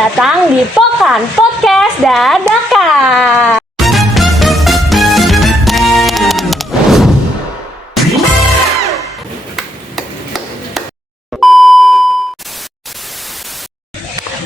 datang di Pokan Podcast Dadakan.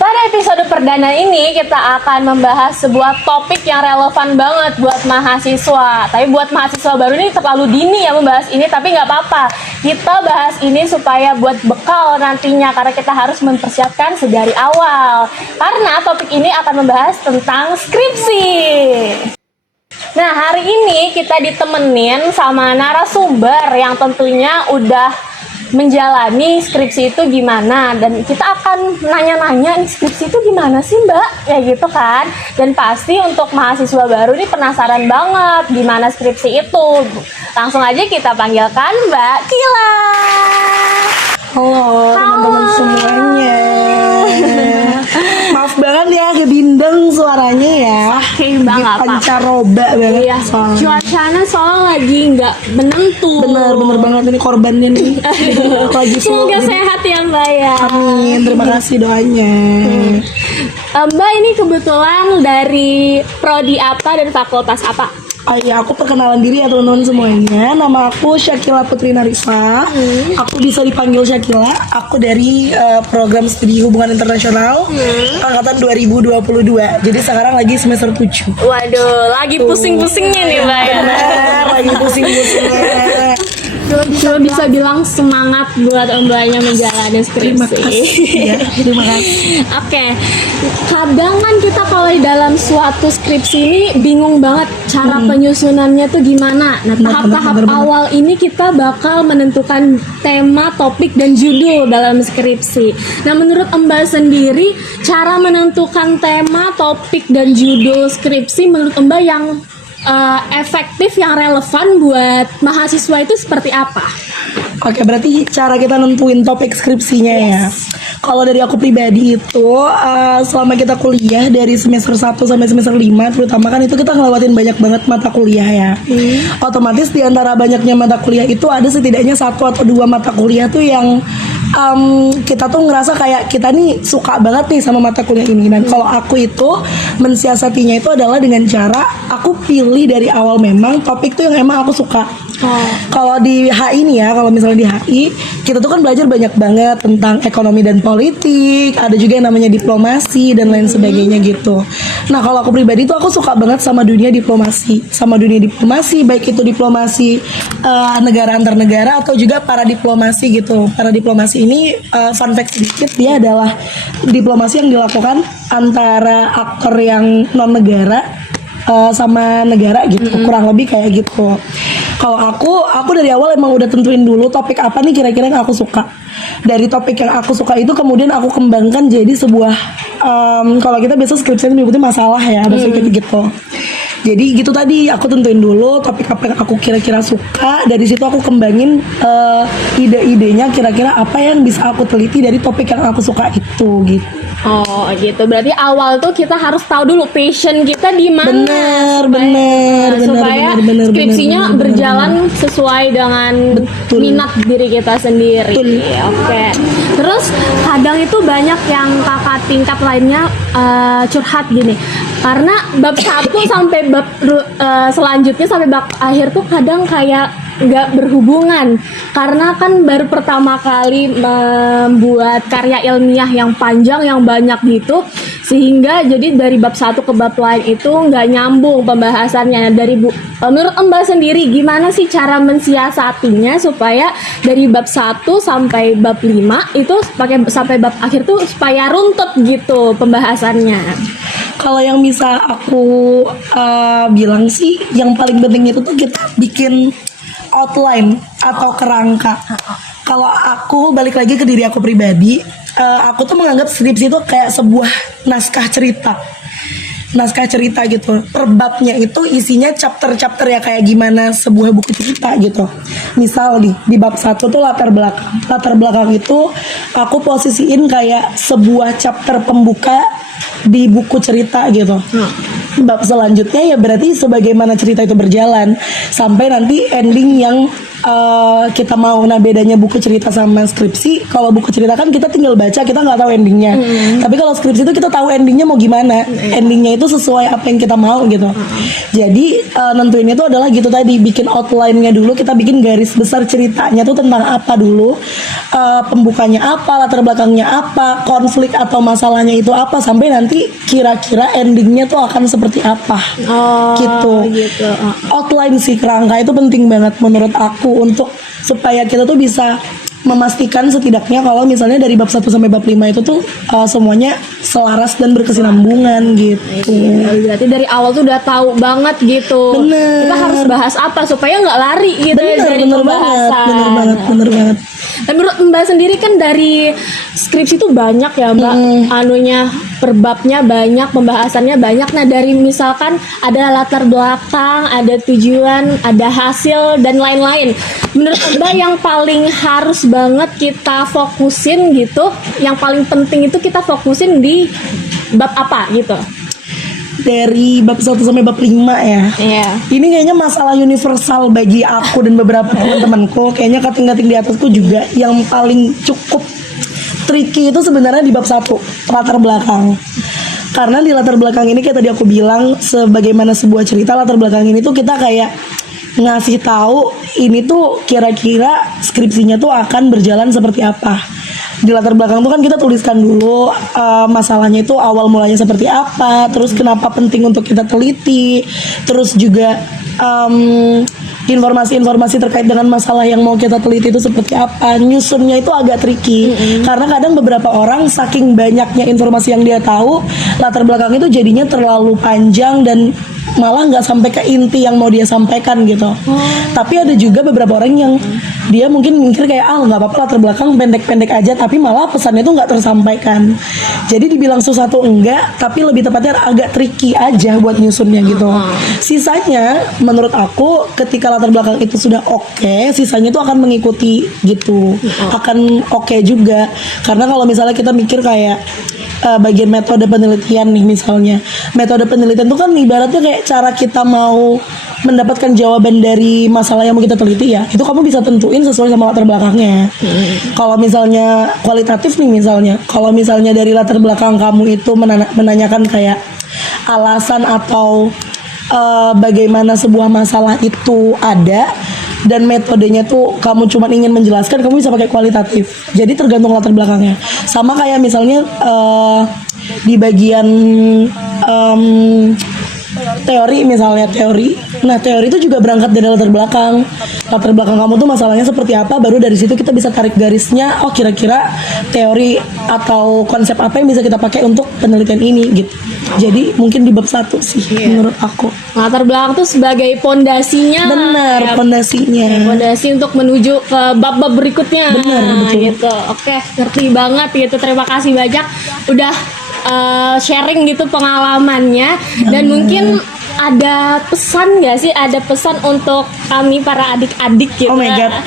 Pada episode perdana ini kita akan membahas sebuah topik yang relevan banget buat mahasiswa. Tapi buat mahasiswa baru ini terlalu dini ya membahas ini, tapi nggak apa-apa. Kita bahas ini supaya buat bekal nantinya, karena kita harus mempersiapkan sedari awal. Karena topik ini akan membahas tentang skripsi. Nah, hari ini kita ditemenin sama narasumber yang tentunya udah menjalani skripsi itu gimana, dan kita akan nanya-nanya skripsi itu gimana sih Mbak, ya gitu kan. Dan pasti untuk mahasiswa baru ini penasaran banget gimana skripsi itu. Langsung aja kita panggilkan Mbak Kila. Halo teman-teman semuanya. Maaf banget ya kedindeng suaranya ya. Bang, apa? Pancaroba banget. Iya, cuacanya soalnya lagi nggak menentu. Bener banget, ini korbannya nih. Lagi Semoga sehat ya Mbak ya. Amin, terima kasih doanya. Mbak ini kebetulan dari prodi apa dan fakultas apa? Ya, aku perkenalan diri ya teman-teman semuanya. Nama aku Syakila Putri Narisa. Aku bisa dipanggil Syakila. Aku dari program studi hubungan internasional angkatan 2022. Jadi sekarang lagi semester 7. Waduh, lagi pusing-pusingnya nih Mbak ya. Lagi pusing-pusingnya. Cuma bisa bilang semangat buat Mbaknya menjalani skripsi. Terima kasih. Oke, kadang kan kita kalau di dalam suatu skripsi ini bingung banget cara penyusunannya tuh gimana. Nah, tahap-tahap awal ini kita bakal menentukan tema, topik, dan judul dalam skripsi. Nah, menurut Mbak sendiri, cara menentukan tema, topik, dan judul skripsi menurut Mbak yang efektif, yang relevan buat mahasiswa itu seperti apa? Oke, berarti cara kita nentuin topik skripsinya ya. Kalau dari aku pribadi itu selama kita kuliah dari semester 1 sampai semester 5 terutama kan itu kita ngelewatin banyak banget mata kuliah ya. Otomatis di antara banyaknya mata kuliah itu ada setidaknya 1 atau 2 mata kuliah tuh yang kita tuh ngerasa kayak kita nih suka banget nih sama mata kuliah ini. Dan kalau aku itu mensiasatinya itu adalah dengan cara aku pilih dari awal memang topik tuh yang emang aku suka. Kalau di HI nih ya, kalau misalnya di HI kita tuh kan belajar banyak banget tentang ekonomi dan politik, ada juga yang namanya diplomasi dan lain sebagainya gitu. Nah, kalau aku pribadi tuh aku suka banget sama dunia diplomasi, baik itu diplomasi negara antar negara atau juga para diplomasi gitu. Para diplomasi ini fun fact sedikit, dia adalah diplomasi yang dilakukan antara aktor yang non negara sama negara gitu, kurang lebih kayak gitu. Kalau aku dari awal emang udah tentuin dulu topik apa nih kira-kira yang aku suka. Dari topik yang aku suka itu kemudian aku kembangkan jadi sebuah kalau kita biasa skripsi itu mengikuti masalah ya, maksudnya gitu. Jadi gitu tadi, aku tentuin dulu topik apa yang aku kira-kira suka. Dari situ aku kembangin ide-idenya kira-kira apa yang bisa aku teliti dari topik yang aku suka itu gitu. Oh gitu, berarti awal tuh kita harus tahu dulu passion kita di mana. Supaya skripsinya berjalan sesuai dengan minat diri kita sendiri. Oke. Terus kadang itu banyak yang kakak tingkat lainnya curhat gini, karena bab 1 sampai bab selanjutnya sampai bab akhir tuh kadang kayak nggak berhubungan, karena kan baru pertama kali membuat karya ilmiah yang panjang yang banyak gitu, sehingga jadi dari bab 1 ke bab lain itu nggak nyambung pembahasannya. Menurut Mbak sendiri gimana sih cara mensiasatinya supaya dari bab 1 sampai bab 5 itu sampai bab akhir tuh supaya runtut gitu pembahasannya? Kalau yang bisa aku bilang sih, yang paling penting itu tuh kita bikin outline atau kerangka. Kalau aku balik lagi ke diri aku pribadi, aku tuh menganggap skripsi itu kayak sebuah naskah cerita gitu. Per babnya itu isinya chapter-chapter ya, kayak gimana sebuah buku cerita gitu. Misal nih di bab 1 tuh latar belakang itu aku posisiin kayak sebuah chapter pembuka di buku cerita gitu. bab selanjutnya ya berarti sebagaimana cerita itu berjalan sampai nanti ending yang kita mau. Nah bedanya buku cerita sama skripsi, kalau buku cerita kan kita tinggal baca, kita nggak tahu endingnya. Tapi kalau skripsi itu kita tahu endingnya mau gimana, endingnya itu sesuai apa yang kita mau gitu. Jadi nentuin itu adalah gitu tadi, bikin outline-nya dulu, kita bikin garis besar ceritanya tuh tentang apa dulu, pembukanya apa, latar belakangnya apa, konflik atau masalahnya itu apa, sampai nanti kira-kira endingnya tuh akan seperti apa. Gitu. Outline sih, kerangka itu penting banget menurut aku untuk supaya kita tuh bisa memastikan setidaknya kalau misalnya dari bab 1 sampai bab 5 itu tuh semuanya selaras dan berkesinambungan gitu. Berarti dari awal tuh udah tahu banget gitu. Bener. Kita harus bahas apa supaya nggak lari gitu dari pembahasan. Bener banget. Dan menurut Mbak sendiri kan dari skripsi itu banyak ya Mbak, anunya per babnya banyak, pembahasannya banyak. Nah dari misalkan ada latar belakang, ada tujuan, ada hasil dan lain-lain. Menurut Mbak yang paling harus banget kita fokusin gitu, yang paling penting itu kita fokusin di bab apa gitu? Dari bab 1 sampai bab 5 ya. Iya. Ini kayaknya masalah universal bagi aku dan beberapa teman-temanku. Kayaknya kating-kating di atasku juga yang paling cukup tricky itu sebenarnya di bab 1, latar belakang. Karena di latar belakang ini kayak tadi aku bilang, sebagaimana sebuah cerita, latar belakang ini tuh kita kayak ngasih tahu ini tuh kira-kira skripsinya tuh akan berjalan seperti apa. Di latar belakang tuh kan kita tuliskan dulu masalahnya itu awal mulanya seperti apa, terus kenapa penting untuk kita teliti, terus juga informasi-informasi terkait dengan masalah yang mau kita teliti itu seperti apa. Nyusunnya itu agak tricky karena kadang beberapa orang saking banyaknya informasi yang dia tahu, latar belakang itu jadinya terlalu panjang dan malah nggak sampai ke inti yang mau dia sampaikan gitu. Tapi ada juga beberapa orang yang dia mungkin mikir kayak nggak apa-apa latar belakang pendek-pendek aja, tapi malah pesannya itu nggak tersampaikan. Jadi dibilang susah tuh enggak, tapi lebih tepatnya agak tricky aja buat nyusunnya gitu. Sisanya menurut aku ketika latar belakang itu sudah oke, sisanya itu akan mengikuti gitu, akan oke juga. Karena kalau misalnya kita mikir kayak bagian metode penelitian nih misalnya, metode penelitian itu kan ibaratnya kayak cara kita mau mendapatkan jawaban dari masalah yang mau kita teliti ya, itu kamu bisa tentuin sesuai sama latar belakangnya. Kalau misalnya kualitatif nih misalnya, kalau misalnya dari latar belakang kamu itu menanyakan kayak alasan atau bagaimana sebuah masalah itu ada dan metodenya tuh kamu cuma ingin menjelaskan, kamu bisa pakai kualitatif. Jadi tergantung latar belakangnya. Sama kayak misalnya di bagian teori misalnya, teori. Nah teori itu juga berangkat dari latar belakang. Latar belakang kamu tuh masalahnya seperti apa, baru dari situ kita bisa tarik garisnya. Oh kira-kira teori atau konsep apa yang bisa kita pakai untuk penelitian ini gitu. Jadi mungkin di bab 1 sih menurut aku. Latar belakang tuh sebagai pondasinya. Benar, pondasinya. Pondasi untuk menuju ke bab-bab berikutnya. Benar, betul. Gitu. Oke, ngerti banget gitu. Terima kasih banyak udah sharing gitu pengalamannya. Dan mungkin ada pesan nggak sih? Ada pesan untuk kami para adik-adik gitu. Oh my God.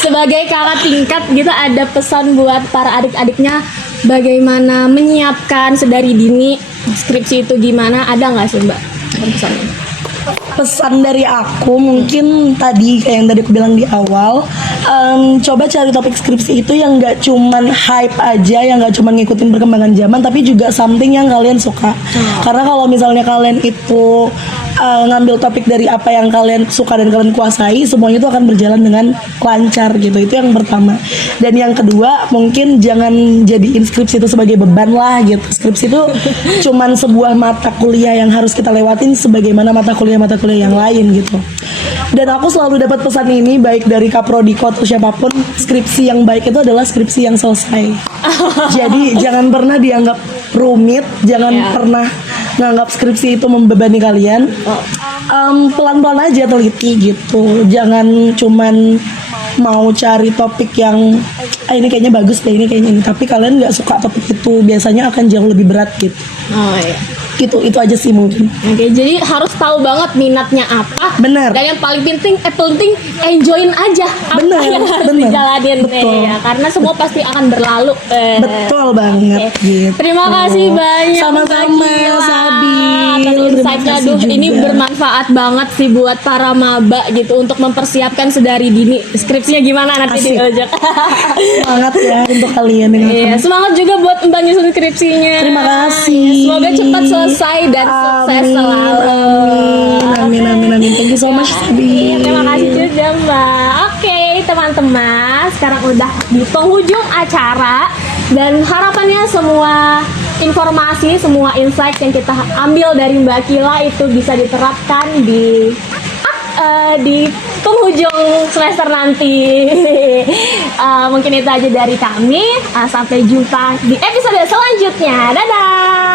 Sebagai kakak tingkat gitu, ada pesan buat para adik-adiknya bagaimana menyiapkan sedari dini skripsi itu gimana? Ada nggak sih Mbak pesan? Pesan dari aku mungkin tadi kayak yang tadi aku bilang di awal, coba cari topik skripsi itu yang nggak cuman hype aja, yang nggak cuman ngikutin perkembangan zaman, tapi juga something yang kalian suka. Karena kalau misalnya kalian itu ngambil topik dari apa yang kalian suka dan kalian kuasai, semuanya itu akan berjalan dengan lancar gitu. Itu yang pertama. Dan yang kedua, mungkin jangan jadiin skripsi itu sebagai beban lah gitu. Skripsi itu cuman sebuah mata kuliah yang harus kita lewatin sebagaimana mata kuliah yang lain gitu. Dan aku selalu dapat pesan ini baik dari Kaprodiko atau siapapun, skripsi yang baik itu adalah skripsi yang selesai. Jadi jangan pernah dianggap rumit, jangan pernah nganggap skripsi itu membebani kalian. Pelan-pelan aja teliti gitu. Jangan cuman mau cari topik yang ini kayaknya bagus deh, ini kayaknya ini, tapi kalian nggak suka topik itu, biasanya akan jauh lebih berat gitu. Oh iya. gitu. Itu aja sih mungkin. Oke, jadi harus tahu banget minatnya apa. Bener. Dan yang paling penting enjoyin aja apa Bener, yang harus bener. dijalanin. Betul. Ya, karena semua pasti akan berlalu. Betul banget gitu. Terima kasih banyak Sama-sama, Mbak Gila, Sabi. atas Terima insight-nya. kasih Aduh, ini juga. bermanfaat banget sih buat para maba gitu untuk mempersiapkan sedari dini. Skripsinya gimana nanti Asik. diajak. Semangat ya untuk kalian dengan Iya, semangat juga buat Mbak nyusun skripsinya. Terima kasih. Ya, semoga cepat selesai dan sukses selalu. Amin. Thank you so much, Sabi. Iya, terima kasih juga Mbak. Oke teman-teman, sekarang udah di penghujung acara dan harapannya semua informasi, semua insight yang kita ambil dari Mbak Kila itu bisa diterapkan di penghujung semester nanti. Mungkin itu aja dari kami. Sampai jumpa di episode selanjutnya. Dadah.